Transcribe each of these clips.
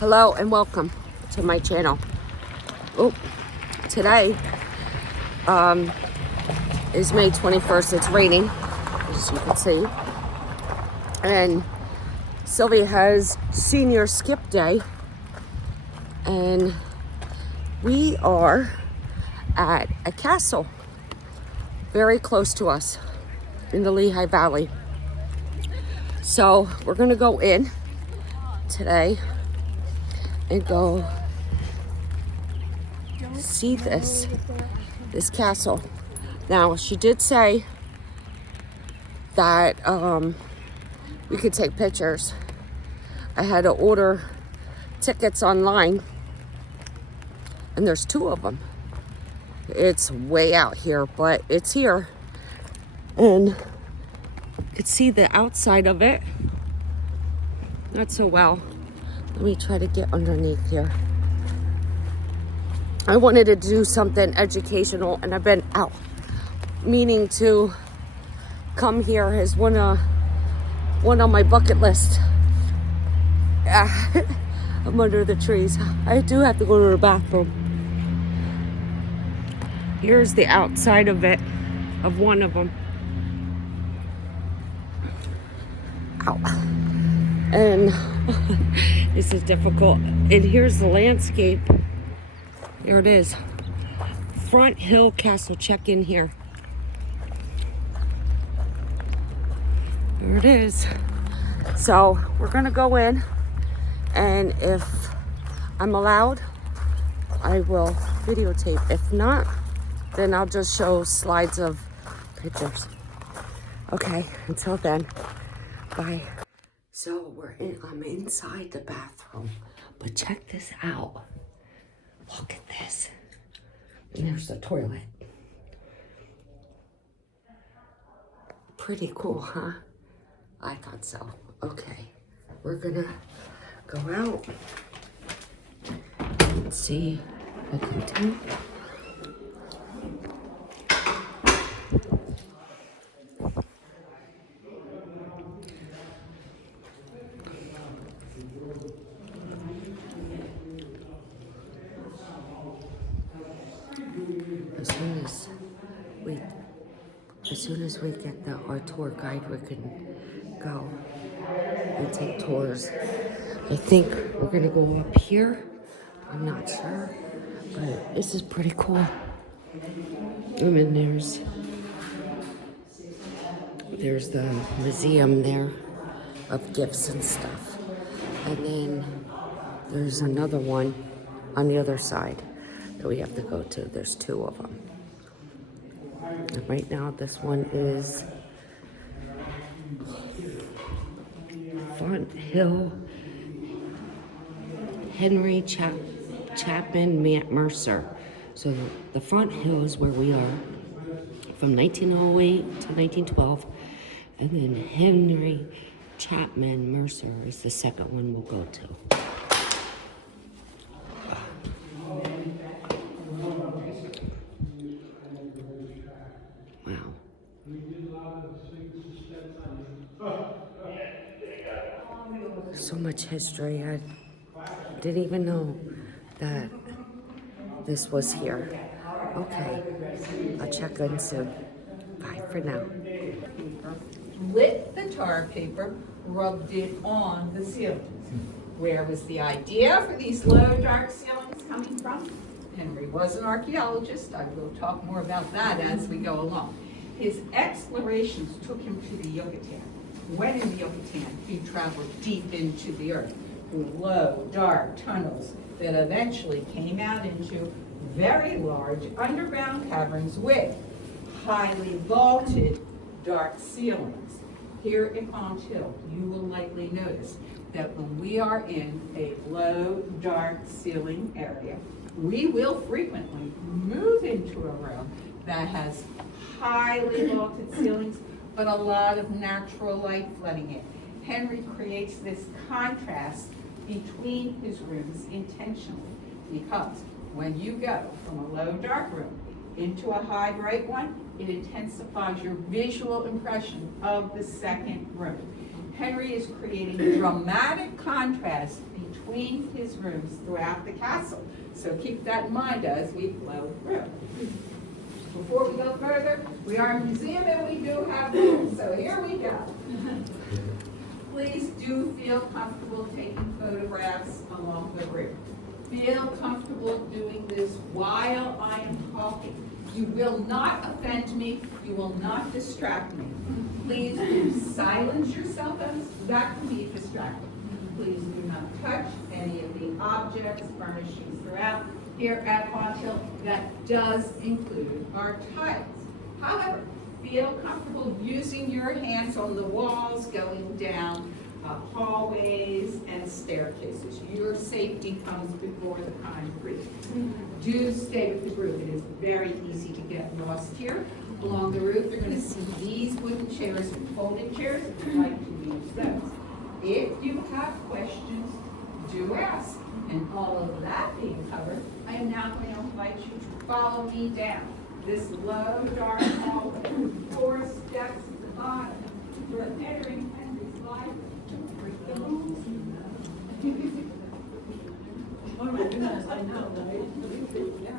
Hello and welcome to my channel. Oh, today is May 21st. It's raining, as you can see. And Sylvia has senior skip day. And we are at a castle very close to us in the Lehigh Valley. So we're gonna go in today and go see this castle. Now, she did say that we could take pictures. I had to order tickets online, and there's 2 of them. It's way out here, but it's here. And you could see the outside of it. Not so well. Let me try to get underneath here. I wanted to do something educational, and I've been out meaning to come here as one on my bucket list. I'm under the trees. I do have to go to the bathroom. Here's the outside of it, of one of them. Ow. And this is difficult. And here's the landscape. There it is. FONTHILL Castle. Check in here. There it is. So we're gonna go in, and if I'm allowed, I will videotape. If not, then I'll just show slides of pictures. Okay, until then, bye. So I'm inside the bathroom, but check this out. Look at this. And there's the toilet. Pretty cool, huh? I thought so. Okay, we're gonna go out and see the content. As soon as we get our tour guide, we can go and take tours. I think we're gonna go up here. I'm not sure, but this is pretty cool. And then there's the museum there of gifts and stuff. And then there's another one on the other side that we have to go to. There's 2 of them. And right now, this one is FONTHILL Henry Chapman Mercer. So the FONTHILL is where we are from 1908 to 1912. And then Henry Chapman Mercer is the second one we'll go to. Wow. So much history. I didn't even know that this was here. Okay, I'll check in soon. Bye for now. Lit the tar paper, rubbed it on the ceilings. Where was the idea for these low, dark ceilings coming from? Henry was an archaeologist. I will talk more about that as we go along. His explorations took him to the Yucatan. When in the Yucatan, he traveled deep into the earth through low, dark tunnels that eventually came out into very large underground caverns with highly vaulted dark ceilings. Here at FONTHILL, you will likely notice that when we are in a low, dark ceiling area, we will frequently move into a room that has highly vaulted ceilings, but a lot of natural light flooding it. Henry creates this contrast between his rooms intentionally, because when you go from a low, dark room into a high, bright one, it intensifies your visual impression of the second room. Henry is creating dramatic contrast between his rooms throughout the castle. So keep that in mind as we flow through. Before we go further, we are a museum and we do have rules, so here we go. Please do feel comfortable taking photographs along the route. Feel comfortable doing this while I am talking. You will not offend me, you will not distract me. Please do silence your cell phones, that can be distracting. Please do not touch any of the objects, furnishings throughout. Here at FONTHILL, that does include our tiles. However, feel comfortable using your hands on the walls, going down hallways and staircases. Your safety comes before the concrete. Do stay with the group. It is very easy to get lost here. Along the route, you're going to see these wooden chairs and folding chairs if you'd like to use those. If you have questions, do ask. And all of that being covered, I am now going to invite you to follow me down this low, dark hallway, 4 steps at the bottom. We're entering Henry's library. Oh my goodness, I know, right? Yeah.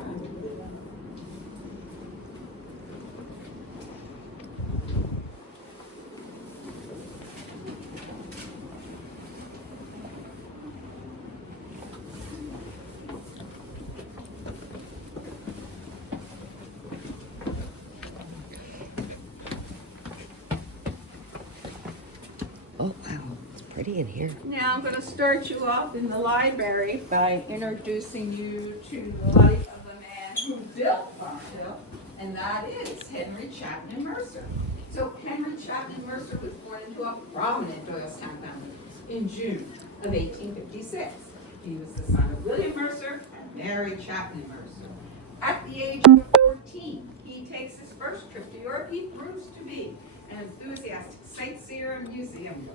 Oh, wow, it's pretty in here. Now I'm going to start you off in the library by introducing you to the life of the man who built FONTHILL, and that is Henry Chapman Mercer. So Henry Chapman Mercer was born into a prominent Doylestown family in June of 1856. He was the son of William Mercer and Mary Chapman Mercer. At the age of 14, he takes his first trip to Europe. He proves to be an enthusiastic sightseer and museum goer.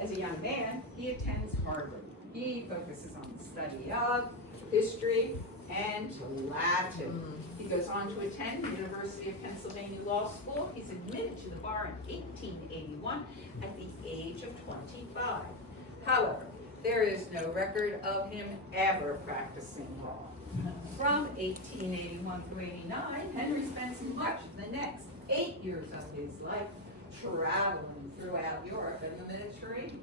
As a young man, he attends Harvard. He focuses on the study of history and Latin. He goes on to attend the University of Pennsylvania Law School. He's admitted to the bar in 1881 at the age of 25. However, there is no record of him ever practicing law. From 1881 through 89, Henry spends much of the next 8 years of his life traveling throughout Europe and the Mediterranean.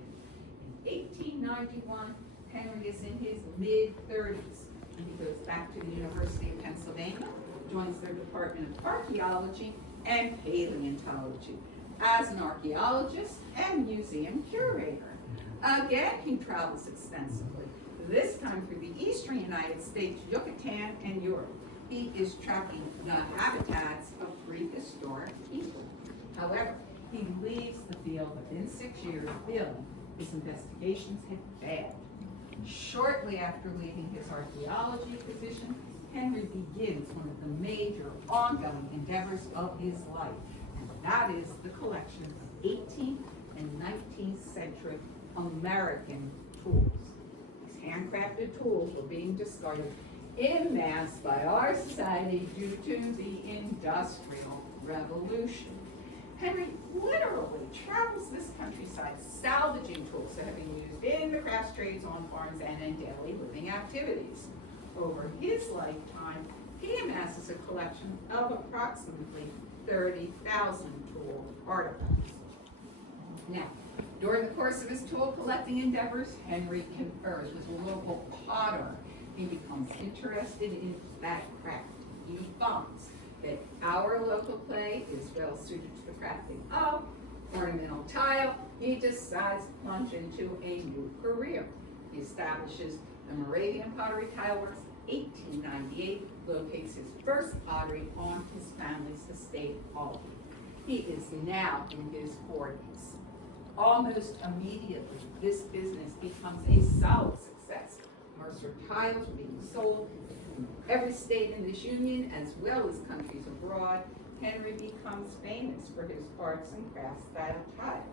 In 1891, Henry is in his mid-30s, and he goes back to the University of Pennsylvania, joins their Department of Archaeology and Paleontology as an archaeologist and museum curator. Again, he travels extensively, this time through the eastern United States, Yucatan, and Europe. He is tracking the habitats of prehistoric people. However, he leaves the field within 6 years, feeling his investigations had failed. Shortly after leaving his archaeology position, Henry begins one of the major ongoing endeavors of his life, and that is the collection of 18th and 19th century American tools. These handcrafted tools were being discarded en masse by our society due to the Industrial Revolution. Henry literally travels this countryside salvaging tools that have been used in the crafts trades, on farms, and in daily living activities. Over his lifetime, he amasses a collection of approximately 30,000 tool artifacts. Now, during the course of his tool collecting endeavors, Henry confers with a local potter. He becomes interested in that craft. He finds that our local clay is well suited to the crafting of ornamental tile. He decides to plunge into a new career. He establishes the Moravian Pottery Tile Works. 1898 locates his first pottery on his family's estate, Albany. He is now in his 40s. Almost immediately, this business becomes a solid success. Mercer tiles are being sold in every state in this union as well as countries abroad. Henry becomes famous for his arts and crafts style tiles.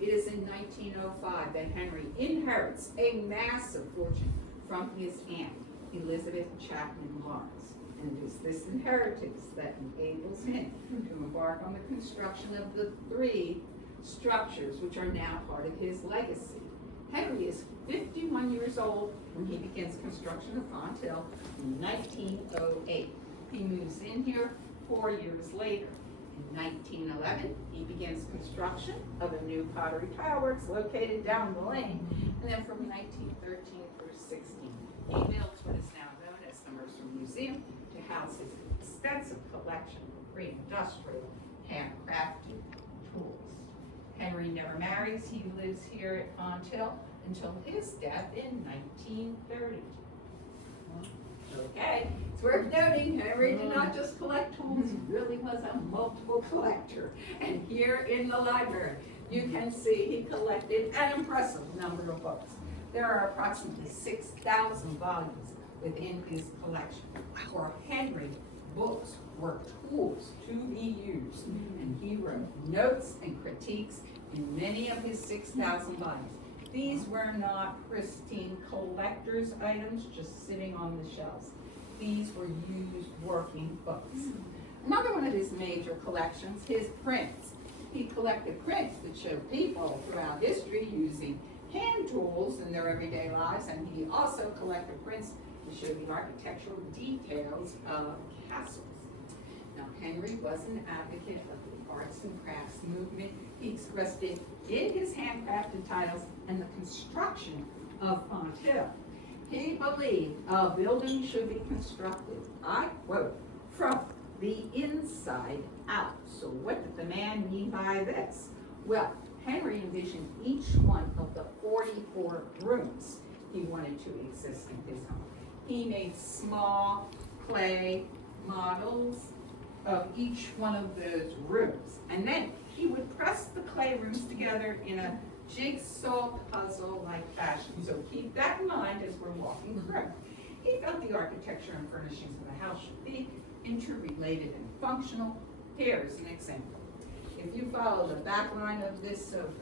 It is in 1905 that Henry inherits a massive fortune from his aunt, Elizabeth Chapman Lawrence. And it is this inheritance that enables him to embark on the construction of the 3 structures which are now part of his legacy. Henry is 51 years old when he begins construction of FONTHILL in 1908. He moves in here 4 years later. In 1911, he begins construction of a new pottery tile works located down the lane. And then from 1913 through 16, he builds what is now known as the Mercer Museum to house his extensive collection of great industrial handcrafted tools. Henry never marries. He lives here at FONTHILL until his death in 1930. Okay, it's worth noting, Henry did not just collect tools, he really was a multiple collector. And here in the library, you can see he collected an impressive number of books. There are approximately 6,000 volumes within his collection. For Henry, books were tools to be used, and he wrote notes and critiques in many of his 6,000 volumes. These were not pristine collector's items just sitting on the shelves. These were used working books. Another one of his major collections, his prints. He collected prints that show people throughout history using hand tools in their everyday lives, and he also collected prints that show the architectural details of castles. Now, Henry was an advocate of the arts and crafts movement. He expressed it in his handcrafted tiles and the construction of FONTHILL. He believed a building should be constructed, I quote, from the inside out. So what did the man mean by this? Well, Henry envisioned each one of the 44 rooms he wanted to exist in his home. He made small clay models of each one of those rooms. And then he would press the clay rooms together in a jigsaw puzzle-like fashion. So keep that in mind as we're walking through. He felt the architecture and furnishings of the house should be interrelated and functional. Here's an example. If you follow the back line of this sofa,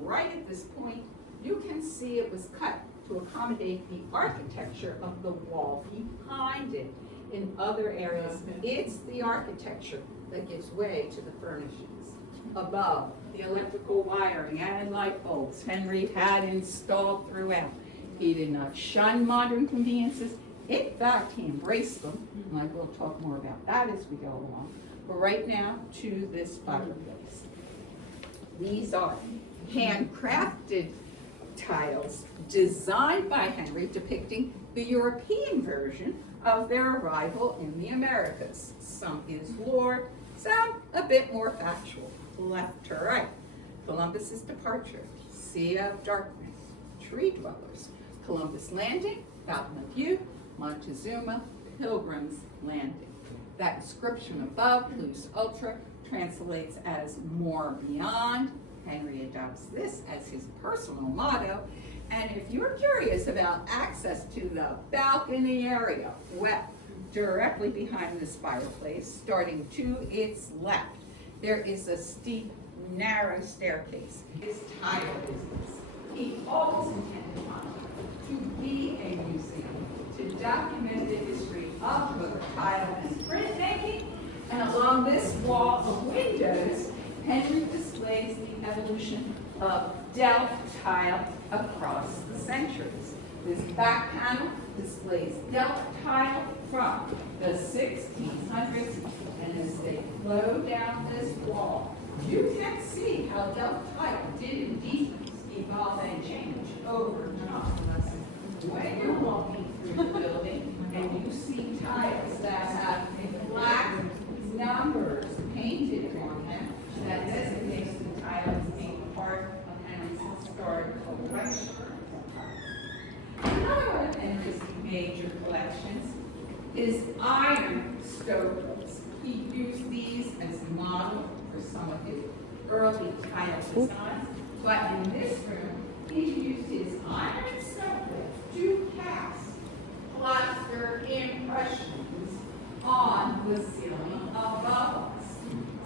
right at this point, you can see it was cut to accommodate the architecture of the wall behind it. In other areas, it's the architecture that gives way to the furnishings. Above, the electrical wiring and light bulbs Henry had installed throughout. He did not shun modern conveniences. In fact, he embraced them, and I will talk more about that as we go along. But right now, to this fireplace. These are handcrafted tiles designed by Henry depicting the European version of their arrival in the Americas. Some is lore, some a bit more factual, left to right. Columbus's departure, Sea of Darkness, Tree Dwellers, Columbus Landing, Fountain of Youth, Montezuma, Pilgrim's Landing. That description above, plus ultra, translates as more beyond. Henry adopts this as his personal motto. And if you're curious about access to the balcony area, well, directly behind this fireplace, starting to its left, there is a steep, narrow staircase. His tile business. He always intended FONTHILL to be a museum, to document the history of both tile and printmaking. And along this wall of windows, Henry displays the evolution of Delft tile across the centuries. This back panel displays Delft tile from the 1600s, and as they flow down this wall, you can see how Delft tile did indeed evolve and change over time. When you're walking through the building and you see tiles that have black numbers painted on them, that designates the tile as being part of Henry's historic collection. Another one of Henry's major collections is iron stoves. He used these as a model for some of his early tile designs, but in this room, he used his iron stoves to cast plaster impressions on the ceiling above us.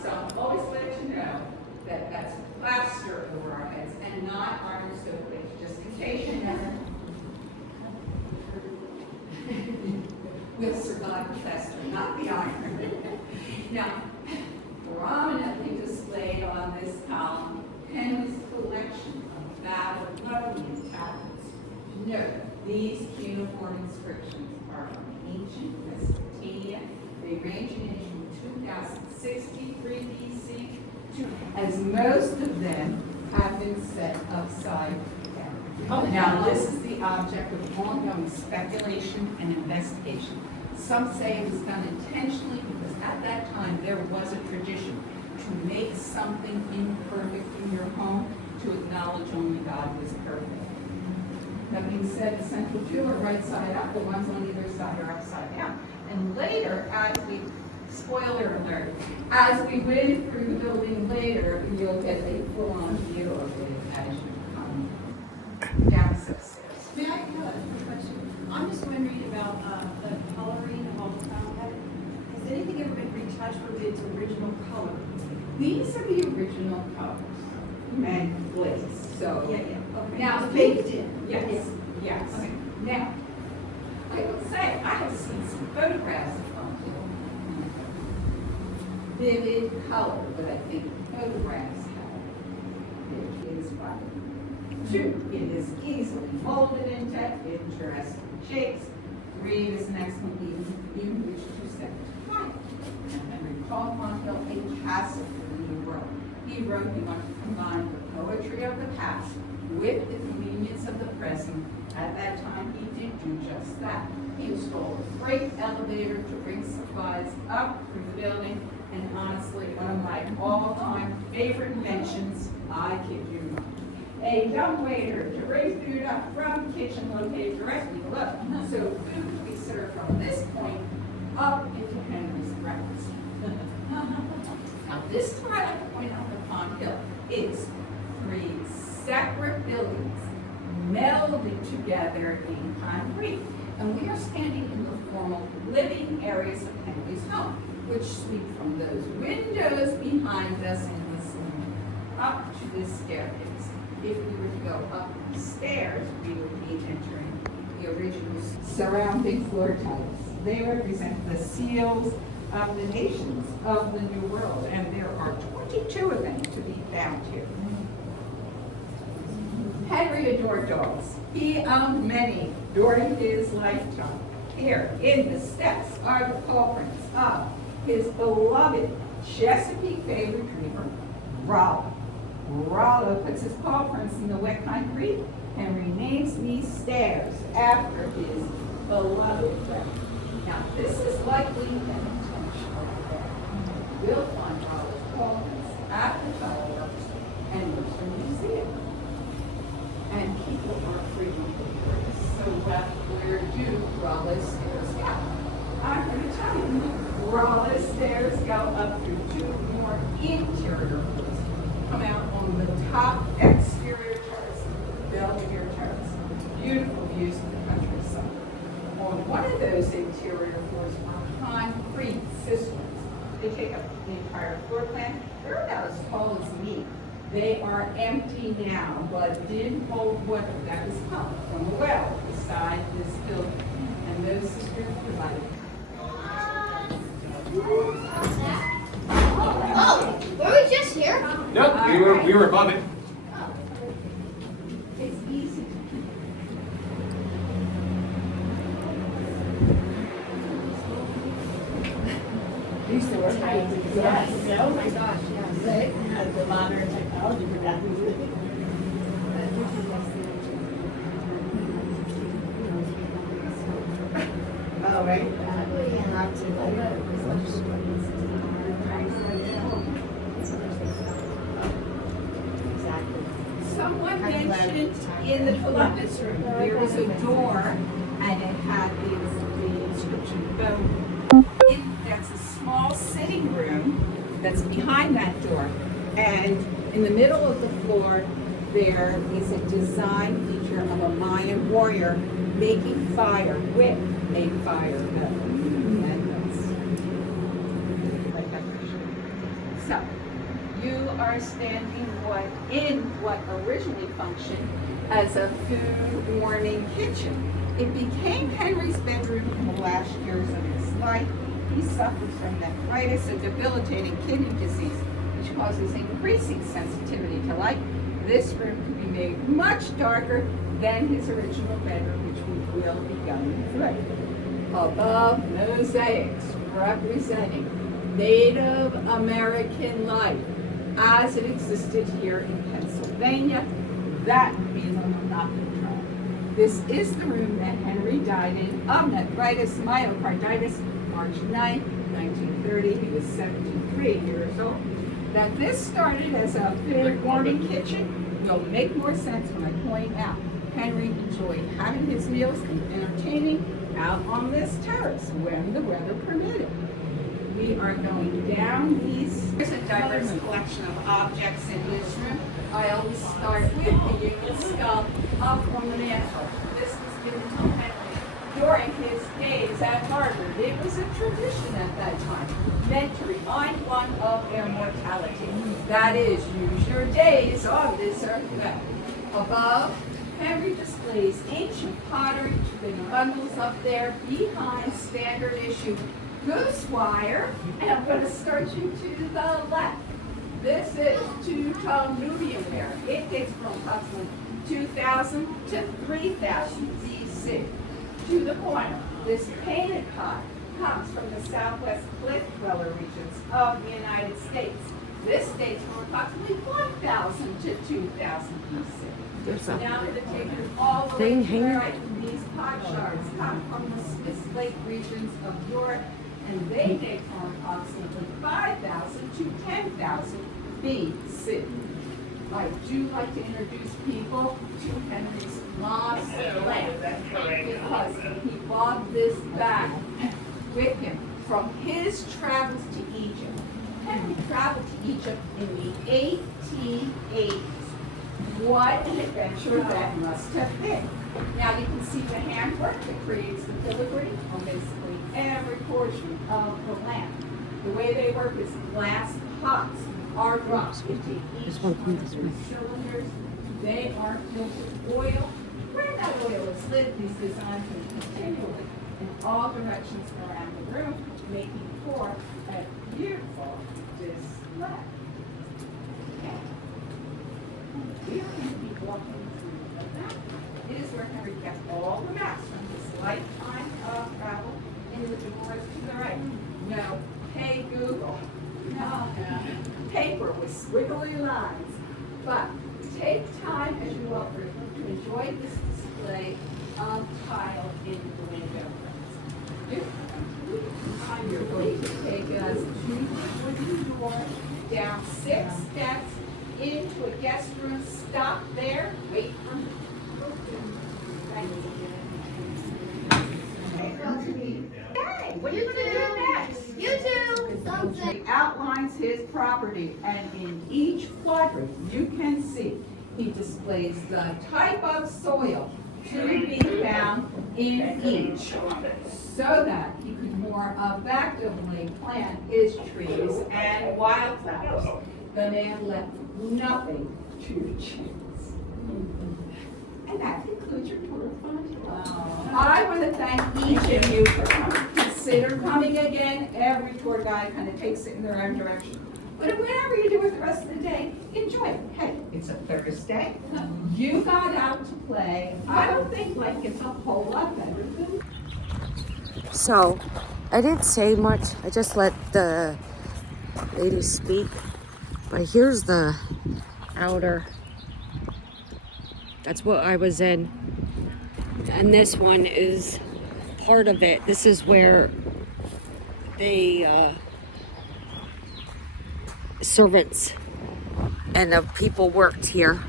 So I'm always let you know that that's plaster over our heads and not iron stove base, just in case you never. We'll survive the plaster, not the iron. Now, prominently displayed on this column, These cuneiform inscriptions are from ancient Mesopotamia. They range in age from 2063 BC to, as most of them have been set upside down. Now, this is the object of ongoing speculation and investigation. Some say it was done intentionally because at that time there was a tradition to make something imperfect in your home to acknowledge only God was perfect. That being said, the central two are right side up, the ones on either side are upside down. And later, spoiler alert, as we went through the building later, you'll get a full-on view of it as you come down the stairs. May I have a question? I'm just wondering about the coloring of all the tile cabinets. Has anything ever been retouched with its original color? These are the original colors and glaze. So Okay. now It's baked in. Yes. Yes. Okay. Now, I will say I have seen some photographs of FONTHILL. Vivid color, but I think photographs have it is right. 2, it is easily molded into interesting shapes. 3, it is an excellent even which to step to find. And Henry called FONTHILL a castle for the new world. He wrote he wanted to combine the poetry of the past with the convenience of the present. At that time, he did do just that. He installed a freight elevator to bring supplies up through the building, and honestly, one of my all-time favorite inventions, I kid you not, a dumbwaiter to bring food up from the kitchen located directly below. So food could be served from this point up into Henry's breakfast. Now, this part I point out that FONTHILL is 3 separate buildings melded together in concrete. And we are standing in the formal living areas of Henry's home, which sweep from those windows behind us in the saloon up to this staircase. If we were to go up the stairs, we would be entering the original surrounding floor tiles. They represent the seals of the nations of the New World, and there are 22 of them to be found here. Henry adored dogs. He owned many during his lifetime. Here, in the steps, are the paw prints of his beloved Chesapeake Bay retriever, Rollo. Rollo puts his paw prints in the wet concrete and renames these stairs after his beloved friend. Now, this is likely an intentional affair. We'll find Rollo's paw prints at the fireworks and Worcester Museum. And people are frequently curious. So where do Rollo's stairs go? I'm going to tell you. Rollo's stairs go up through 2 more interior floors. Come out on the top exterior terrace, Belvedere Terrace. Beautiful views of the countryside. On one of those interior floors are concrete cisterns. They take up the entire floor plan. They're about as tall as me. They are empty now, but did hold water that was pumped from a well beside this building. And those cisterns provided. Oh, were we just here? Nope, we were above it. It's easy. Used to work high. Yes. Oh my gosh, yes. Right? Had the modern technology for that. Oh, right. Someone mentioned in the Columbus room, there was a door and it had the inscription bone. That's a small sitting room that's behind that door. And in the middle of the floor, there is a design feature of a Mayan warrior making fire with a fire metal. So, you are standing in what originally functioned as a food warming kitchen. It became Henry's bedroom in the last years of his life. He suffers from nephritis, a debilitating kidney disease, which causes increasing sensitivity to light. This room could be made much darker than his original bedroom, which we we'll be going through. Above, mosaics representing Native American life as it existed here in Pennsylvania. That means I will not control. This is the room that Henry died in of nephritis, myocarditis, March 9, 1930. He was 73 years old. That this started as a food warming kitchen will make more sense when I point out Henry enjoyed having his meals and entertaining out on this terrace when the weather permitted. We are going down these. There's a diverse collection of objects in this room. I always start with the Union skull up on the mantle. This was given to Henry during his days at Harvard. It was a tradition at that time, meant to remind one of their mortality. That is, use your days on this earth well. Above, Henry displays ancient pottery, big bundles up there behind standard issue goose wire, and I'm going to start you to the left. This is two-tone Nubian ware. It dates from approximately 2000 to 3000 BC. To the corner, this painted pot comes from the southwest cliff dweller regions of the United States. This dates from approximately 1000 to 2000 BC. There's a Now I'm going to take you all the way thing to the hanging. right. These pot shards come from the Swiss Lake regions of Europe, and they date from approximately 5000 to 10,000 BC. I do like to introduce people to Henry's lost land because he brought this back with him from his travels to Egypt. Henry traveled to Egypt in the 1880s. What an adventure that must have been. Now you can see the handwork that creates the filigree on basically every portion of the lamp. The way they work is glass pots are dropped into each This one of comes this the way. cylinders. They are filled with oil. Where that oil is lit, these designs can continually in all directions around the room, making for a beautiful display. Okay. We are going to be walking through the back. It is where Henry kept all the maps from his lifetime of travel in the doors to the right. No, hey Google. No, paper with squiggly lines. But take time as you walk through to enjoy this display of tile in the window. You're going to take us to the wooden door, down 6 steps, into a guest room, stop there, wait for me. Hey, what are you going to do next? You too. Something. He outlines his property, and in each quadrant, you can see he displays the type of soil to be found in each, so that he could more effectively plant his trees and wildflowers. The man left nothing to chance. And that concludes your tour of FONTHILL. I want to thank each of you for coming. Consider coming again. Every tour guide kind of takes it in their own direction. But whatever you do with the rest of the day, enjoy it. Hey, it's a Thursday. You got out to play. I don't think life gets a whole lot better than. So, I didn't say much. I just let the lady speak. But here's the outer. That's what I was in. And this one is part of it. This is where they, servants and the people worked here.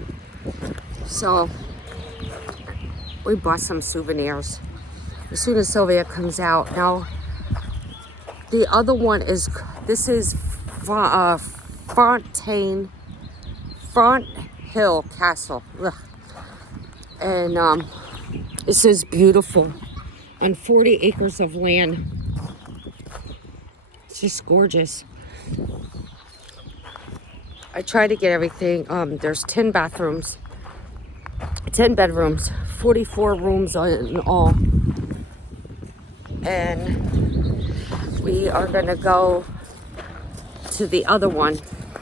So, we bought some souvenirs as soon as Sylvia comes out. Now, the other one is, this is FONTHILL Castle. Ugh. And this is beautiful on 40 acres of land. It's just gorgeous. I tried to get everything. There's 10 bathrooms, 10 bedrooms, 44 rooms in all. And we are gonna go to the other one,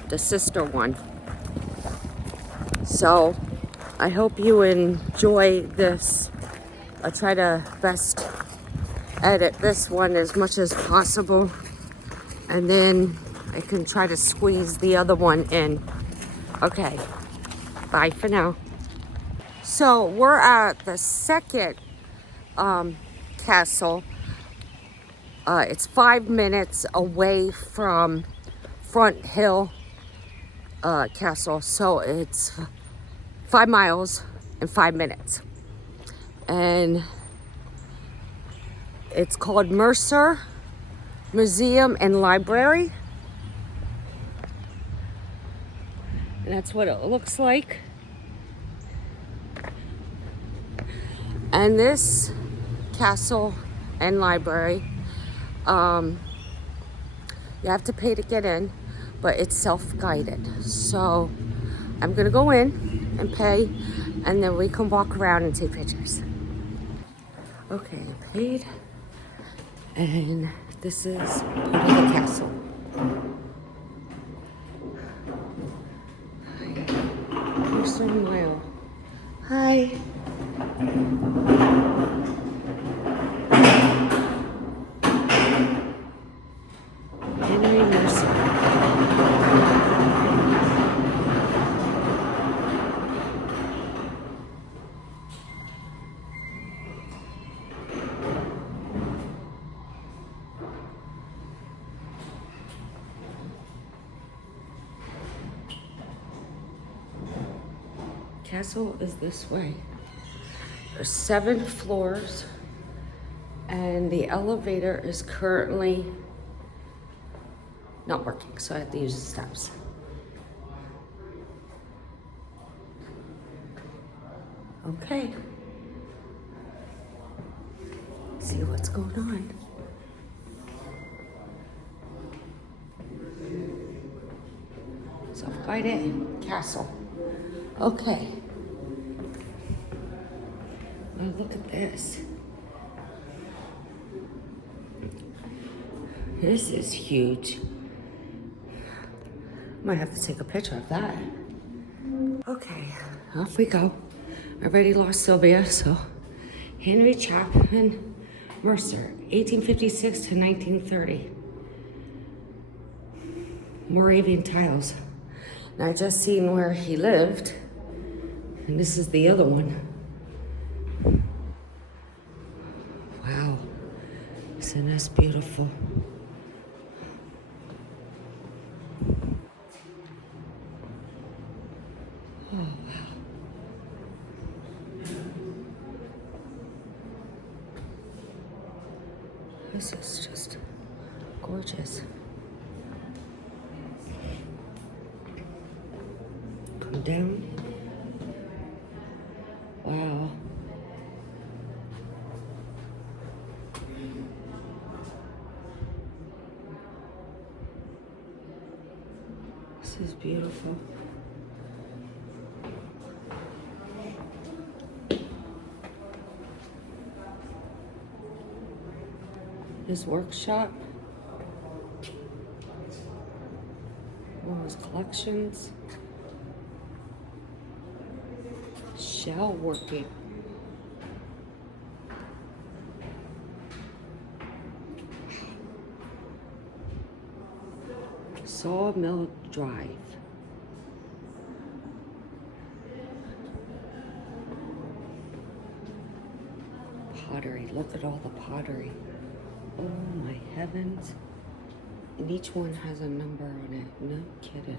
the sister one. So I hope you enjoy this I try to best edit this one as much as possible, and then I can try to squeeze the other one in. Okay, bye for now. So we're at the second castle. It's 5 minutes away from FONTHILL castle, so it's 5 miles in 5 minutes, and it's called Mercer Museum and Library, and that's what it looks like. And this castle and library, you have to pay to get in, but it's self-guided. So I'm gonna go in and pay, and then we can walk around and take pictures. Okay, I paid, and this is part of the castle. Mercer Mile. Hi. Henry Mercer. Castle is this way. There's 7 floors, and the elevator is currently not working, so I have to use the steps. Okay. See what's going on. Self-guided castle. Okay. Now look at this. This is huge. Might have to take a picture of that. Okay, off we go. I already lost Sylvia, so Henry Chapman Mercer, 1856 to 1930. Moravian tiles. And I just seen where he lived, and this is the other one. Wow, isn't this beautiful? Oh, wow. This is just gorgeous. Come down. Wow. This is beautiful. His workshop. All his collections. Shell working. Sawmill Drive. Pottery. Look at all the pottery. Oh my heavens. And each one has a number on it. No kidding.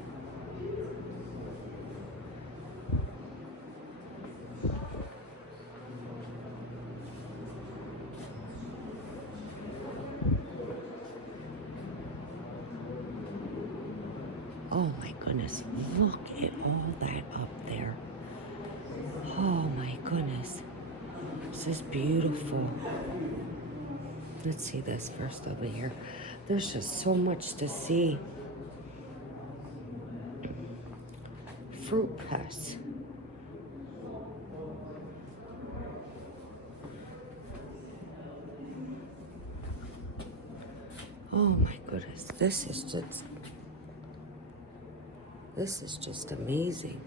Oh my goodness. Look at all that up there. Oh my goodness. This is beautiful. Let's see this first over here. There's just so much to see. Fruit press. Oh my goodness, this is just amazing.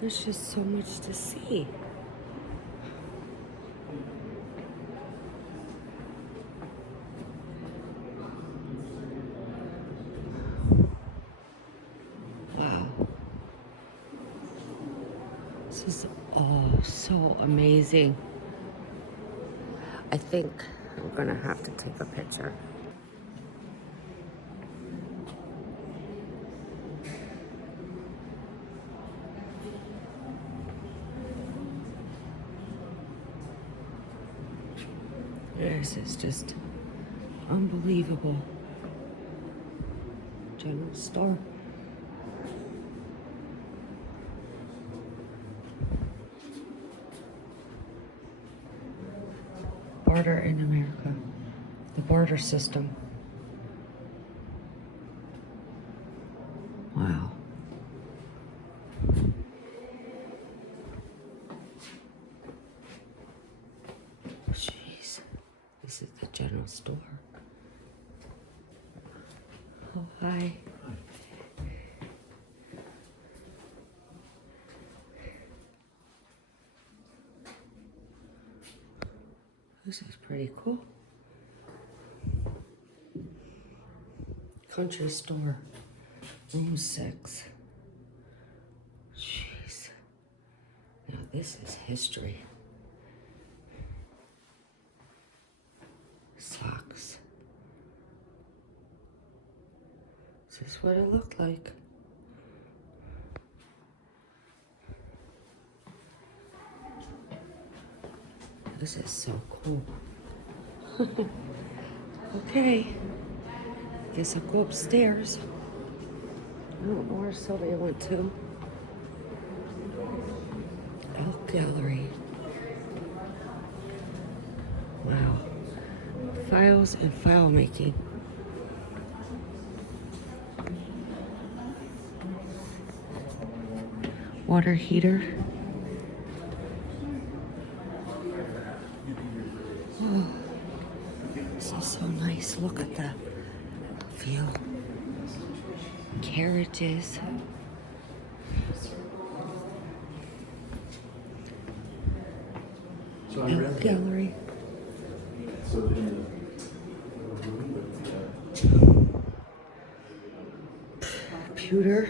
There's just so much to see. Wow. This is all so amazing. I think I'm gonna have to take a picture. This is just unbelievable. General store. Barter in America. The barter system. Wow. Jeez. This is the general store. Oh, hi. This is pretty cool. Country store. Room 6. Jeez. Now this is history. Socks. This is what it looked like. This is so cool. Okay. Guess I'll go upstairs. I don't know where Sylvia went to. Elk Gallery. Wow. Files and file making. Water heater. Oh, this is so nice. Look at the view. Carriages. Elk Gallery. Computer.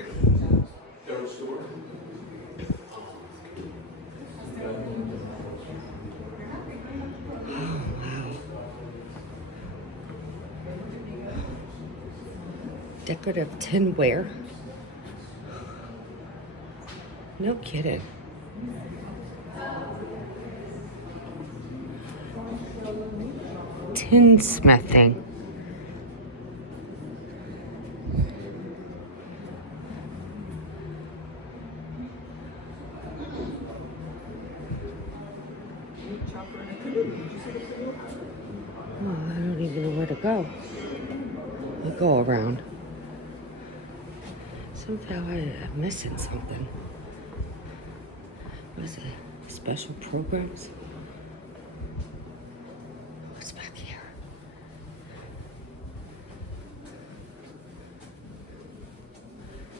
Decorative tinware. No kidding. Tinsmithing. Oh, I don't even know where to go. I'll go around. Somehow I'm missing something. Was it special programs? What's back here?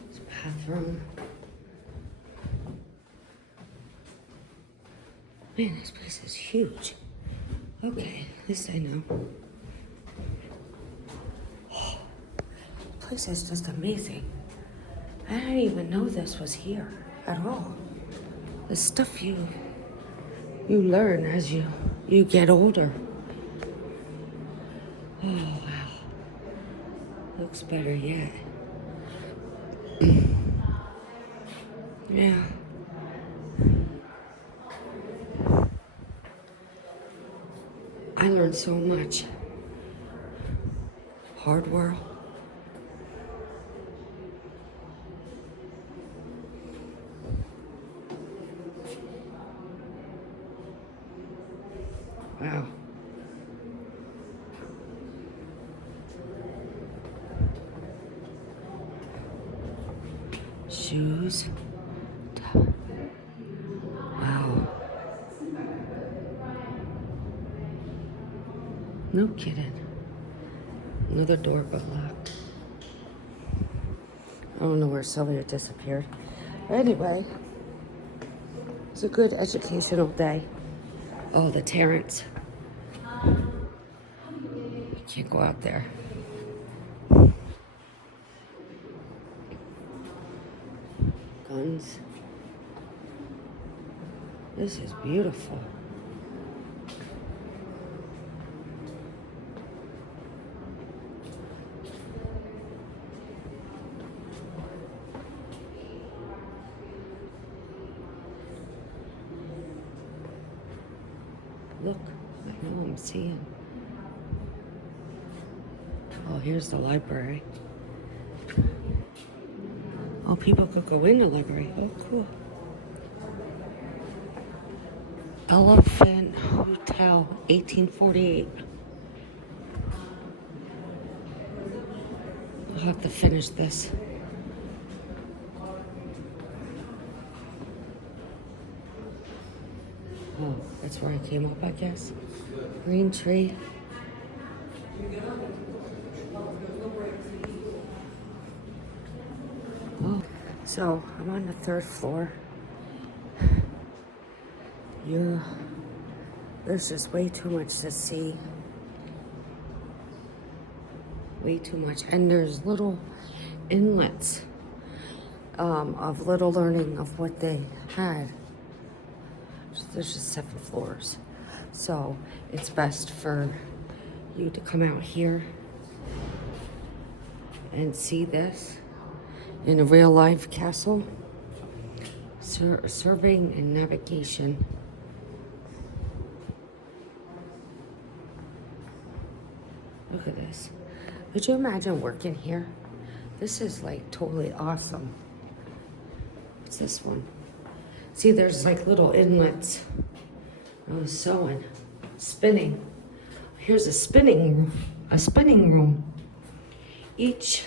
It's a bathroom. Man, this place is huge. Okay, at least I know. Oh, this place is just amazing. I didn't even know this was here at all. The stuff you learn as you get older. Oh wow. Looks better yet. Yeah. I learned so much. Hardware. Wow. Shoes. Wow. No kidding. Another door but locked. I don't know where Sylvia disappeared. Anyway, It's a good educational day. Oh, the Terrence. You can't go out there. Guns. This is beautiful. Look, I know I'm seeing. Oh, here's the library. Oh, people could go in the library. Oh, cool. Elephant Hotel, 1848. I'll have to finish this. Oh, that's where I came up, I guess. Green tree. Oh, so I'm on the 3rd floor. There's just way too much to see. Way too much. And there's little inlets of little learning of what they had. There's just 7 floors. So it's best for you to come out here and see this in a real life castle. Surveying and navigation. Look at this. Could you imagine working here? This is like totally awesome. What's this one? See, there's like little inlets. I was sewing, spinning. Here's a spinning room. Each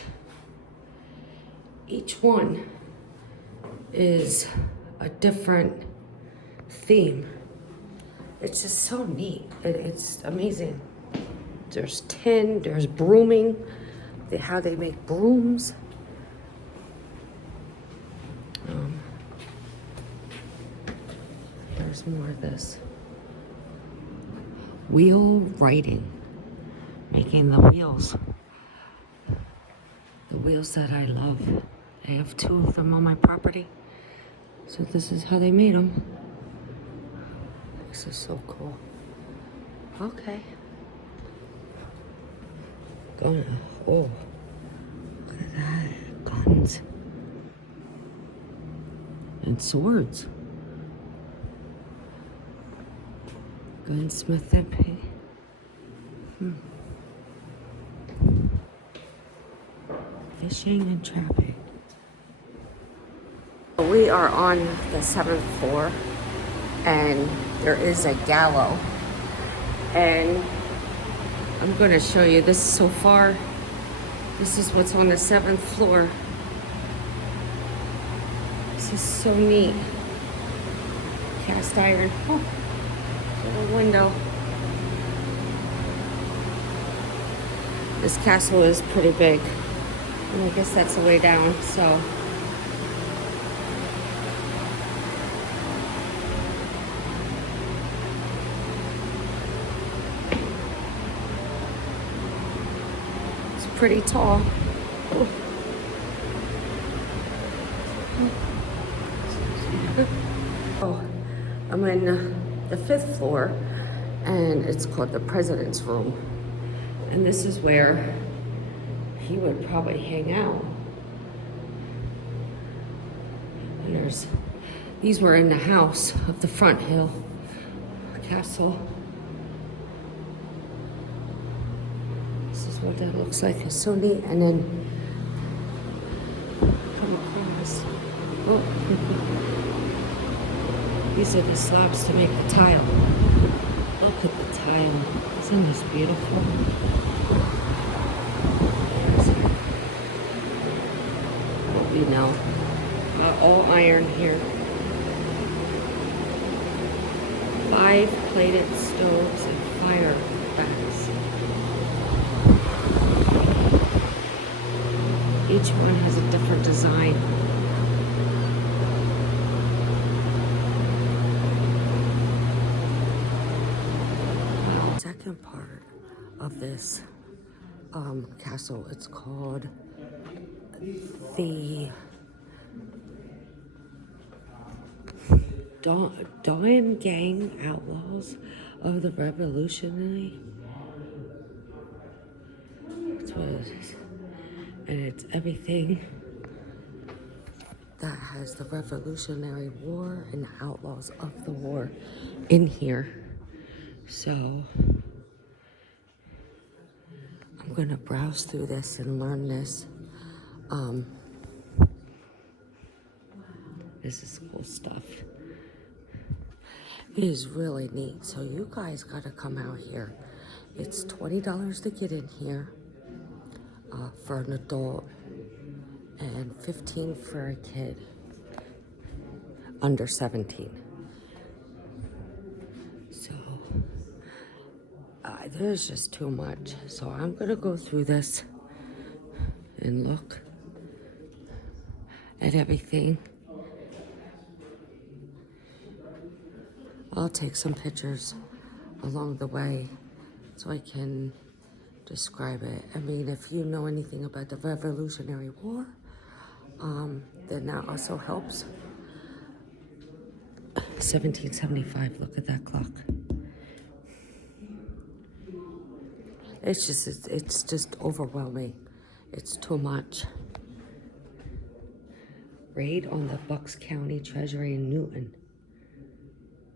one is a different theme. It's just so neat. It's amazing. There's tin, there's brooming, how they make brooms. There's more of this. Wheel writing, making the wheels. The wheels that I love. I have 2 of them on my property. So this is how they made them. This is so cool. Okay. Oh, look at that. Guns. And swords. Gunsmith MP. Fishing and trapping. We are on the 7th floor, and there is a gallows. And I'm going to show you this so far. This is what's on the 7th floor. This is so neat. Cast iron. Oh, little window. This castle is pretty big. And I guess that's the way down, so. Pretty tall. Oh, I'm in the 5th floor, and it's called the President's Room. And this is where he would probably hang out. And these were in the house of the Front Hill Castle. What that looks like is so neat. And then come across. Oh, these are the slabs to make the tile. Look at the tile. Isn't this beautiful? What we know. All iron here. 5 plated stoves and fire backs. Each one has a different design. second part of this castle. It's called the Dawn Gang Outlaws of the Revolutionary. That's what it is. And it's everything that has the Revolutionary War and the outlaws of the war in here. So I'm gonna browse through this and learn this. This is cool stuff. It is really neat. So you guys gotta come out here. It's $20 to get in here for an adult and $15 for a kid under 17. So there's just too much. So I'm gonna go through this and look at everything. I'll take some pictures along the way so I can describe it. I mean, if you know anything about the Revolutionary War, then that also helps. 1775, look at that clock. It's just overwhelming. It's too much. Raid on the Bucks County Treasury in Newton,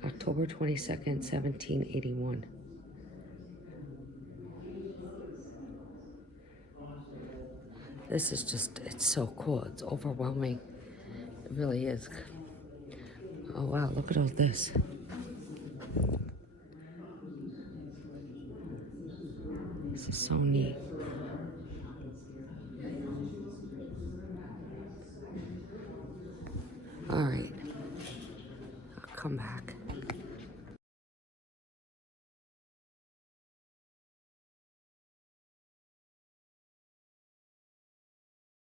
October 22nd, 1781. This is just, it's so cool. It's overwhelming. It really is. Oh wow, look at all this. This is so neat. All right, I'll come back.